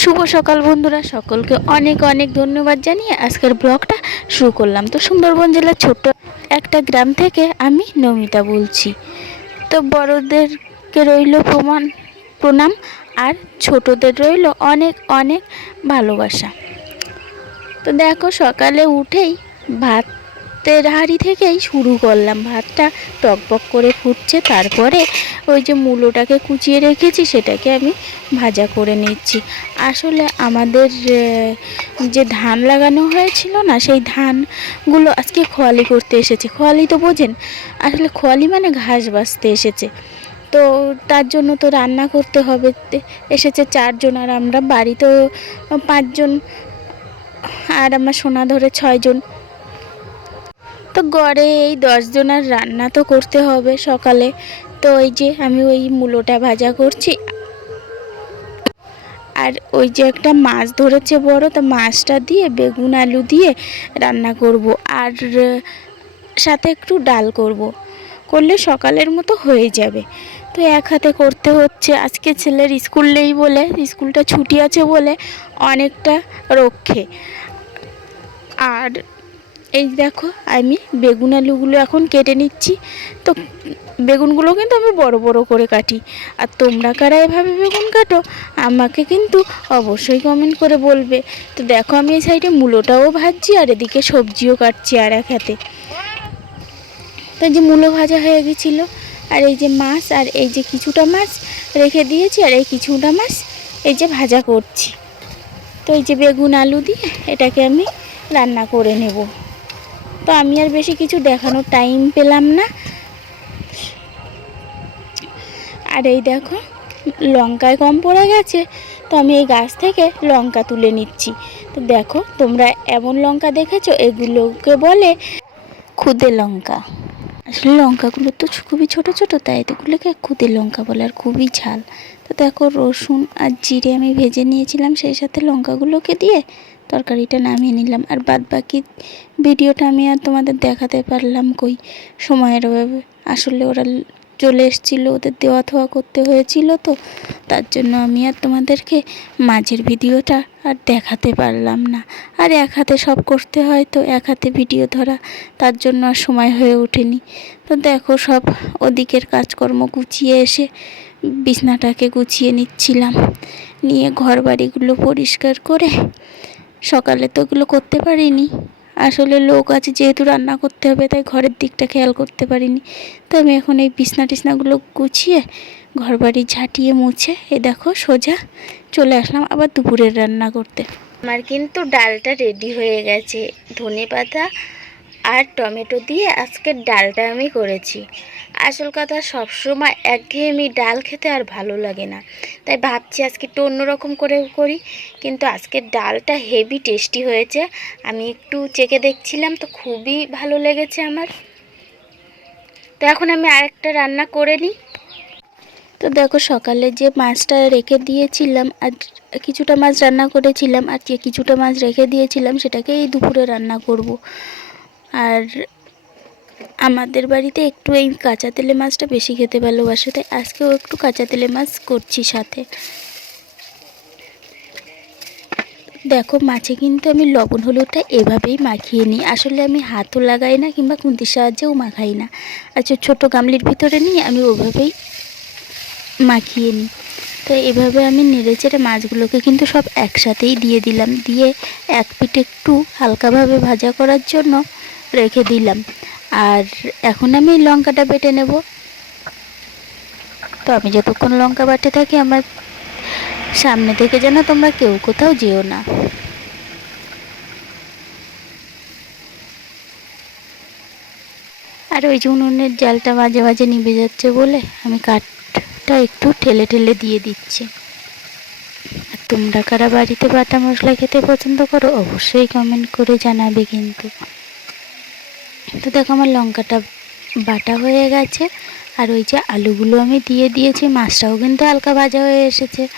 শুভ সকাল বন্ধুরা, সকলকে অনেক অনেক ধন্যবাদ জানিয়ে আজকের ব্লগটা শুরু করলাম। তো সুন্দরবন জেলার ছোট্ট একটা গ্রাম থেকে আমি নমিতা বলছি। তো বড়দেরকে রইল প্রমাণ, প্রণাম, আর ছোটদের রইল অনেক অনেক ভালোবাসা। তো দেখো সকালে উঠেই ভাতের হাঁড়ি থেকেই শুরু করলাম। ভাতটা টকবক করে ফুটছে, তারপরে ওই যে মূলোটাকে কুচিয়ে রেখেছি, সেটাকে আমি ভাজা করে নিচ্ছি। আসলে আমাদের যে ধান লাগানো হয়েছিল না, সেই ধানগুলো আজকে খোয়ালি করতে এসেছে। খোয়ালি তো বোঝেন, আসলে খোয়ালি মানে ঘাস বাছতে এসেছে। তো তার জন্য তো রান্না করতে হবে। এসেছে চারজন আর আমরা বাড়িতেও পাঁচজন, আর আমার সোনা ধরে ছয়জন। তো গড়ে এই দশজনের রান্না তো করতে হবে সকালে। তো ওই যে আমি ওই মূলোটা ভাজা করছি। আর ওই যে একটা মাছ ধরেছে বড়, তো মাছটা দিয়ে বেগুন, আলু দিয়ে রান্না করব। আর সাথে একটু ডাল করব। করলে সকালের মতো হয়ে যাবে। তো এক হাতে করতে হচ্ছে। আজকে ছেলের স্কুল নেই বলে, স্কুলটা ছুটি আছে বলে অনেকটা রক্ষে। আর এই দেখো, আমি বেগুন আলুগুলো এখন কেটে নিচ্ছি। তো বেগুনগুলো কিন্তু আমি বড় বড় করে কাটি। আর তোমরা কারা এভাবে বেগুন কাটো, আমাকে কিন্তু অবশ্যই কমেন্ট করে বলবে। তো দেখো, আমি এই সাইডে মূলোটাও ভাজছি আর এদিকে সবজিও কাটছি আর এক হাতে। তো যে মূলো ভাজা হয়ে গেছিল, আর এই যে মাছ, আর এই যে কিছুটা মাছ রেখে দিয়েছি, আর এই কিছুটা মাছ এই যে ভাজা করছি। তো এই যে বেগুন আলু দিয়ে এটাকে আমি রান্না করে নেব। তো আমি আর বেশি কিছু দেখানোর টাইম পেলাম না। আর এই দেখো, লঙ্কায় কম পড়ে গেছে, তো আমি এই গাছ থেকে লঙ্কা তুলে নিচ্ছি। তো দেখো, তোমরা এমন লঙ্কা দেখেছ? এগুলোকে বলে খুদে লঙ্কা। আসলে লঙ্কাগুলো তো খুবই ছোট ছোট, তাই এগুলোকে খুদে লঙ্কা বলে, আর খুবই ঝাল। তো দেখো রসুন আর জিরে আমি ভেজে নিয়েছিলাম, সেই সাথে লঙ্কাগুলোকে দিয়ে তরকারিটা নামিয়ে নিলাম। আর বাদ বাকি ভিডিওটা আমি আর তোমাদের দেখাতে পারলাম কই সময়ের অভাবে। আসলে ওরা চলে এসেছিল, ওদের দেওয়া থোয়া করতে হয়েছিল তো, তার জন্য আমি আর তোমাদেরকে মাঝের ভিডিওটা আর দেখাতে পারলাম না। আর এক হাতে সব করতে হয় তো, এক হাতে ভিডিও ধরা, তার জন্য আর সময় হয়ে ওঠেনি। তো দেখো সব ওদিকের কাজকর্ম গুছিয়ে এসে বিছনাটাকে গুছিয়ে নিচ্ছিলাম। নিয়ে ঘর বাড়িগুলো পরিষ্কার করে সকালে তো ওগুলো করতে পারিনি। আসলে লোক আছে, যেহেতু রান্না করতে হবে, তাই ঘরের দিকটা খেয়াল করতে পারিনি। তো আমি এখন এই বিছনা টিছনাগুলো গুছিয়ে ঘর বাড়ি ঝাঁটিয়ে মুছে এ দেখো সোজা চলে আসলাম আবার দুপুরের রান্না করতে। আমার কিন্তু ডালটা রেডি হয়ে গেছে। ধনে পাতা আর টমেটো দিয়ে আজকের ডালটা আমি করেছি। আসল কথা সবসময় একঘেয়েমি ডাল খেতে আর ভালো লাগে না। তাই ভাবছি আজকে একটু অন্যরকম করে করি। কিন্তু আজকের ডালটা হেভি টেস্টি হয়েছে। আমি একটু চেকে দেখছিলাম তো খুবই ভালো লেগেছে আমার। তো এখন আমি আরেকটা রান্না করে নিই। তো দেখো সকালে যে মাছটা রেখে দিয়েছিলাম আর কিছুটা মাছ রান্না করেছিলাম আর যে কিছুটা মাছ রেখে দিয়েছিলাম সেটাকে এই দুপুরে রান্না করব। আর আমাদের বাড়িতে একটু এই কাঁচা তেলে মাছটা বেশি খেতে ভালোবাসে, তাই আজকেও একটু কাঁচা তেলে মাছ করছি সাথে। দেখো, মাছে কিন্তু আমি লবণ, হলুদটা এভাবেই মাখিয়ে নিই। আসলে আমি হাতও লাগাই না কিংবা খুন্তির সাহায্যেও মাখাই না। আচ্ছা ছোটো গামলির ভিতরে নিয়ে আমি ওভাবেই মাখিয়ে নিই। তো এভাবে আমি নেড়ে চেড়ে মাছগুলোকে কিন্তু সব একসাথেই দিয়ে দিলাম। দিয়ে এক পিঠে একটু হালকাভাবে ভাজা করার জন্য রেখে দিলাম। আর এখন আমি লঙ্কাটা বেটে নেব। তো আমি যতক্ষণ লঙ্কা বাটে থাকি, আমার সামনে থেকে যেন তোমরা কেউ কোথাও যেও না। আর ওই যে উনুনের জালটা মাঝে মাঝে নিভে যাচ্ছে বলে আমি কাঠটা একটু ঠেলে ঠেলে দিয়ে দিচ্ছি। আর তোমরা কারা বাড়িতে বাটা মশলা খেতে পছন্দ করো, অবশ্যই কমেন্ট করে জানাবে কিন্তু। তো দেখো আমার লঙ্কাটা বাটা হয়ে গেছে। আর ওই যে আলুগুলো আমি দিয়ে দিয়েছি, মাছটাও কিন্তু হালকা ভাজা হয়ে এসেছে।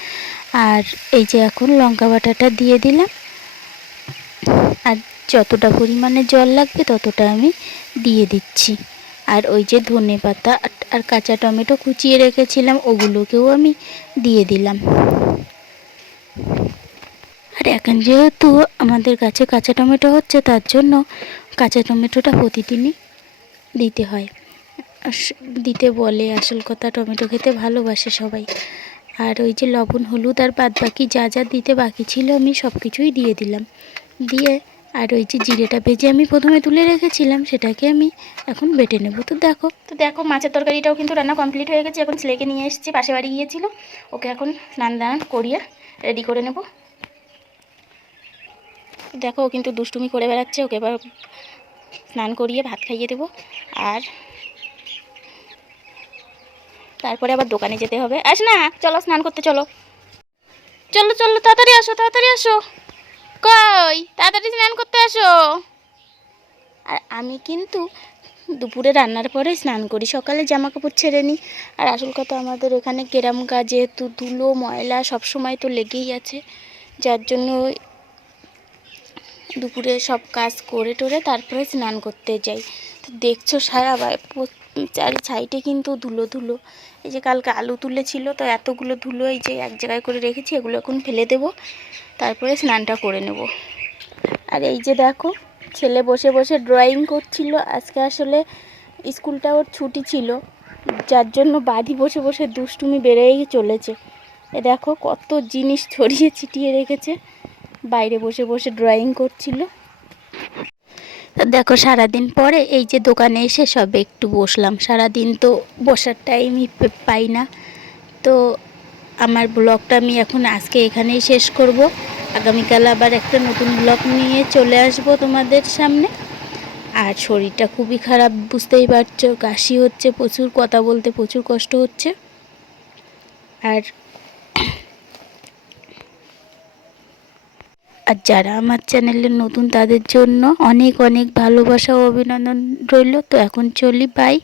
আর এই যে এখন লঙ্কা বাটাটা দিয়ে দিলাম। আর যতটা পরিমাণে জল লাগবে ততটা আমি দিয়ে দিচ্ছি। আর ওই যে ধনে পাতা আর- কাঁচা টমেটো কুচিয়ে রেখেছিলাম, ওগুলোকেও আমি দিয়ে দিলাম। এখন যেহেতু আমাদের গাছে কাঁচা টমেটো হচ্ছে, তার জন্য কাঁচা টমেটোটা প্রতিদিনই দিতে হয়। দিতে বলে আসল কথা, টমেটো খেতে ভালোবাসে সবাই। আর ওই যে লবণ, হলুদ আর বাদ বাকি যা যা দিতে বাকি ছিল আমি সব কিছুই দিয়ে দিলাম। দিয়ে আর ওই যে জিরেটা ভেজে আমি প্রথমে তুলে রেখেছিলাম, সেটাকে আমি এখন বেটে নেব। তো দেখো। তো দেখো, মাছের তরকারিটাও কিন্তু রান্না কমপ্লিট হয়ে গেছে। এখন ছেলেকে নিয়ে এসেছি পাশে বাড়ি গিয়েছিল। ওকে এখন স্নান দান করিয়ে রেডি করে নেব। দেখো, ও কিন্তু দুষ্টুমি করে বেড়াচ্ছে, ওকে এবার স্নান করিয়ে ভাত খাইয়ে দেবো। আর তারপরে আবার দোকানে যেতে হবে। আস না, চলো স্নান করতে চলো। চলো চলো, তাড়াতাড়ি আসো তাড়াতাড়ি আসো। কই, তাড়াতাড়ি স্নান করতে আসো। আর আমি কিন্তু দুপুরে রান্নার পরে স্নান করি, সকালে জামা কাপড় ছেড়ে নিই। আর আসল কথা, আমাদের এখানে গ্রাম গা যেহেতু, ধুলো, ময়লা সব সময় তো লেগেই আছে। যার জন্য দুপুরে সব কাজ করে টোরে তারপরে স্নান করতে যাই। তো দেখছ সারা চারি সাইডে কিন্তু ধুলো ধুলো। এই যে কালকে আলু তুলেছিল, তো এতগুলো ধুলো এই যে এক জায়গায় করে রেখেছি, এগুলো এখন ফেলে দেবো। তারপরে স্নানটা করে নেব। আর এই যে দেখো, ছেলে বসে বসে ড্রয়িং করছিল। আজকে আসলে স্কুলটা ওর ছুটি ছিল। যার জন্য বাড়ি বসে বসে দুষ্টুমি বেড়েই চলেছে। এ দেখো কত জিনিস ছড়িয়ে ছিটিয়ে রেখেছে। বাইরে বসে বসে ড্রয়িং করছিল। দেখো, সারাদিন পরে এই যে দোকানে এসে সব একটু বসলাম। সারাদিন তো বসার টাইমই পাই না। তো আমার ব্লগটা আমি এখন আজকে এখানেই শেষ করব। আগামীকাল আবার একটা নতুন ব্লগ নিয়ে চলে আসব তোমাদের সামনে। আর শরীরটা খুবই খারাপ, বুঝতেই পারছ। কাশি হচ্ছে প্রচুর, কথা বলতে প্রচুর কষ্ট হচ্ছে। আর আর যারা আমার চ্যানেলে নতুন তাদের জন্য অনেক অনেক ভালোবাসা ও অভিনন্দন রইল। তো এখন চলি বাই